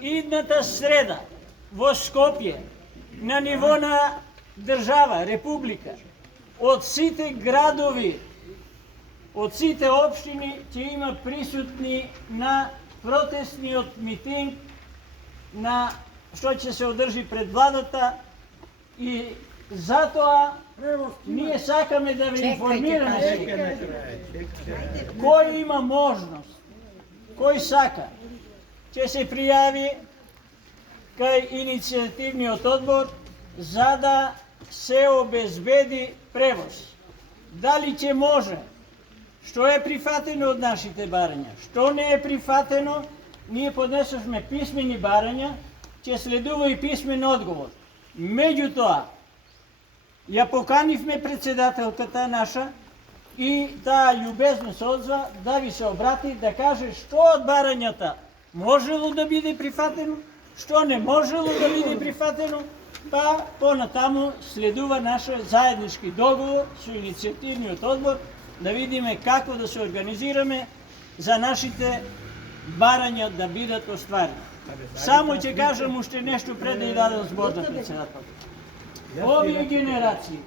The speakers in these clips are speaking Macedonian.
Идната среда во Скопје на ниво на држава, република, од сите градови, од сите општини ќе има присутни на протестниот митинг на што ќе се одржи пред владата и затоа ние сакаме да ви информираме кој има можност, кој сака, ќе се пријави кај иницијативниот одбор за да се обезбеди превоз. Дали ќе може, што е прифатено од нашите барања, што не е прифатено, ние поднесовме писмени барања, ќе следува и писмен одговор. Меѓутоа, ја поканивме председателката наша и таа љубезно се одзва да ви се обрати, да каже што од барањата можело да биде прифатено, што не можело да биде прифатено, па понатаму следува наш заеднички договор со иницијативниот одбор да видиме како да се организираме за нашите барања да бидат остварени. Само ќе кажам уште нешто пред да ја дадам збор на председател. Овие генерации,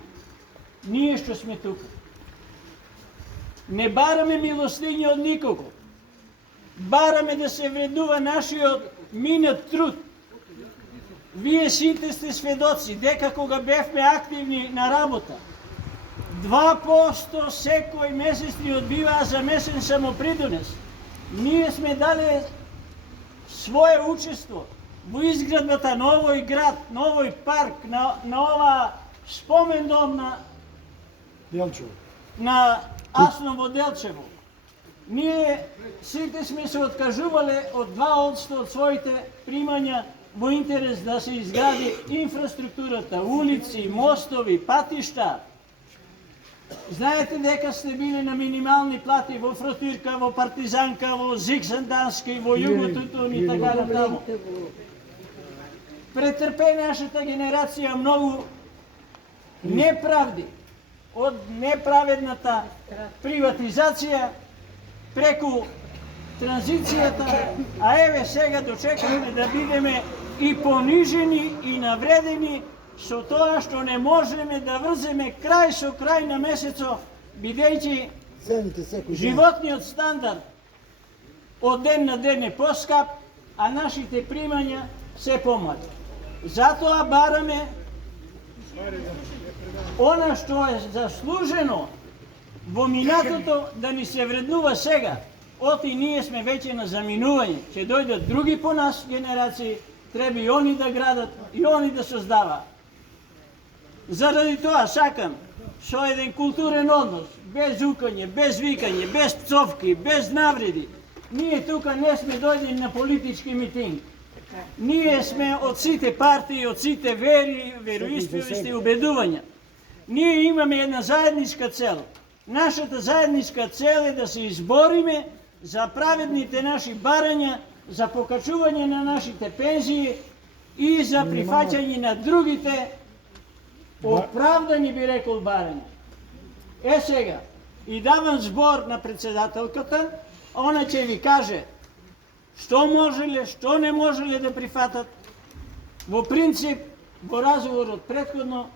ние што сме тука, не бараме милостиња од никого. Бараме да се вреднува нашиот минат труд. Вие сите сте сведоци дека кога бевме активни на работа, 2% секој месец ни одбиваа за месен самопридонес. Ние сме дали свое учество во изградбата на овој град, на овој парк, на ова спомендом на Делчево. На Асново Делчево. Ние сите сме се откажувале од 2% од своите примања во интерес да се изгради инфраструктурата, улици, мостови, патишта. Знаете дека сте били на минимални плати во Фротирка, во Партизанка, во Зигсандански, во Југотутун и така натаму. Претрпе нашата генерација многу неправди од неправедната приватизација преку транзицијата, а еве сега дочекаме да бидеме и понижени и навредени со тоа што не можеме да врземе крај со крај на месецо, бидејќи животниот стандард од ден на ден е поскап, а нашите примања се помали. Затоа бараме она што е заслужено во минатото да ни се вреднува сега. Оти ние сме веќе на заминување, ќе дојдат други по нас генерации, треба и они да градат, и они да создаваат. Заради тоа сакам со еден културен однос, без укање, без викање, без пцовки, без навреди. Ние тука не сме дојдени на политички митинг. Ние сме од сите партии, од сите вери, вероисповести и убедувања. Ние имаме една заедничка цел. Нашата заедничка цел е да се избориме за праведните наши барања, за покачување на нашите пензии и за прифаќање на другите оправдани, би рекол, барања. Е сега, и давам збор на председателката, она ќе ви каже што можеле, што не можеле да прифатат. Во принцип, во разговорот предходно,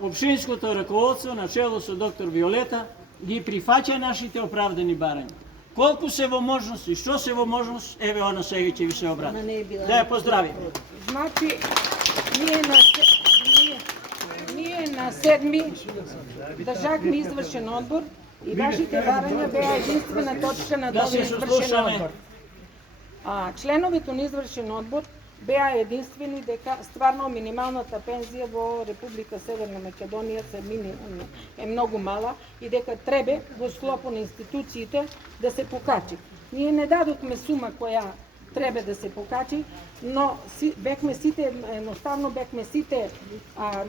општинското раководство, на чело со доктор Виолета, ги прифаќа нашите оправдани барања. Колку се во можност и што се во можност, еве она сега ќе ви се обрати. Да ја поздравиме. Значи, ние на 7-ми државме извршен одбор и вашите барања беа единствена точка на този извршен одбор. Членовите на извршен одбор беа единствени дека стварно минималната пензија во Република Северна Македонија е многу мала и дека треба во склопу на институциите да се покачи. Ние не дадовме сума која треба да се покачи, но бевме сите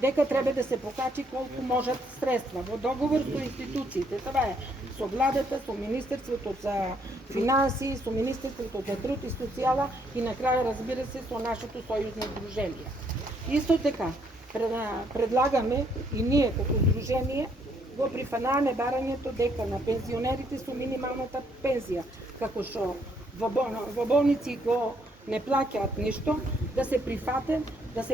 дека треба да се покачи колку можат средства во договор со институциите. Това е со владата, со Министерството за финансии, со Министерството за труд и социјала и на крај, разбира се, со нашето сојузно дружение. Исто така, предлагаме и ние како дружение го прифанаме барањето дека на пензионерите со минималната пензија, како што во болници го не плаќаат ништо, да се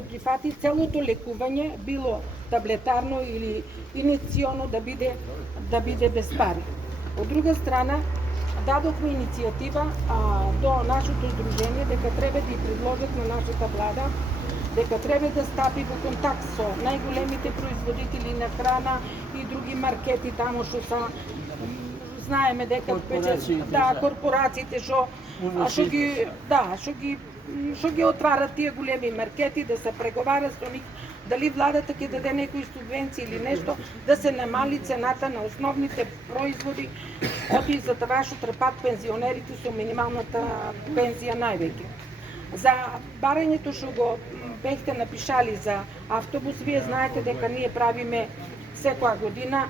прифати целото лекување, било таблетарно или инекционо, да биде без пари. Од друга страна, дадохме иницијатива до нашето здружение дека треба да ја предложат на нашата влада дека треба да стапи во контакт со најголемите производители на храна и други маркети тамо што са, знаеме дека корпорациите што ги отварат тие големи маркети, да се преговара со нив, дали владата ќе даде некои субвенции или нешто, да се намали цената на основните производи, оти за това што трпат пензионерите со минималната пензија највеќе. За барањето што го бехте напишали за автобус, вие знаете дека ние правиме секоја година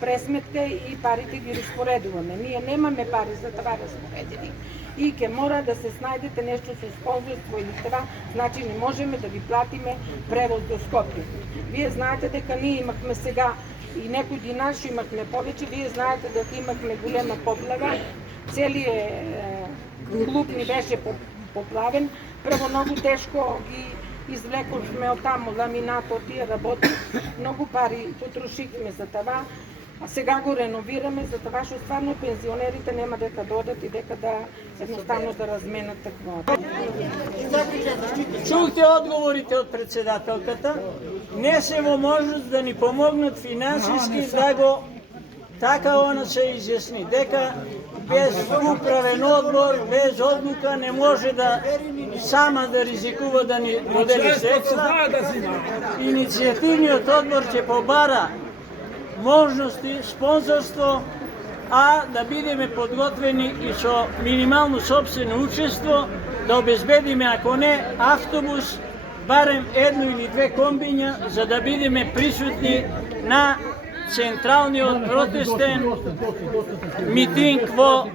пресметка и парите ги распоредуваме. Ние немаме пари за това распоредени и ќе мора да се снајдете нешто со спонзорство или това, значи не можеме да ви платиме превоз до Скопје. Вие знаете дека ние имахме сега и некој динар што имахме повеќе, вие знаете дека имахме голема поплава, целиот клуб ни беше поплавен, прво многу тешко ги извлековме од таму ламинато, тие работи, многу пари потрошихме за това, а сега го реновираме за това, што стварно пензионерите нема дека додат и дека да едноставно да разменат такво. Чухте одговорите од председателката. Не се во можност да ни помогнат финансиски да го така она се изјасни, дека без управен одбор, без одлука не може да сама да ризикува да ни додели средства. Иницијативниот одбор ќе побара можности, спонзорство, а да бидеме подготвени и со минимално собствено учество, да обезбедиме, ако не автобус, барем едно или две комбиња, за да бидеме присутни на централниот протестен митинг во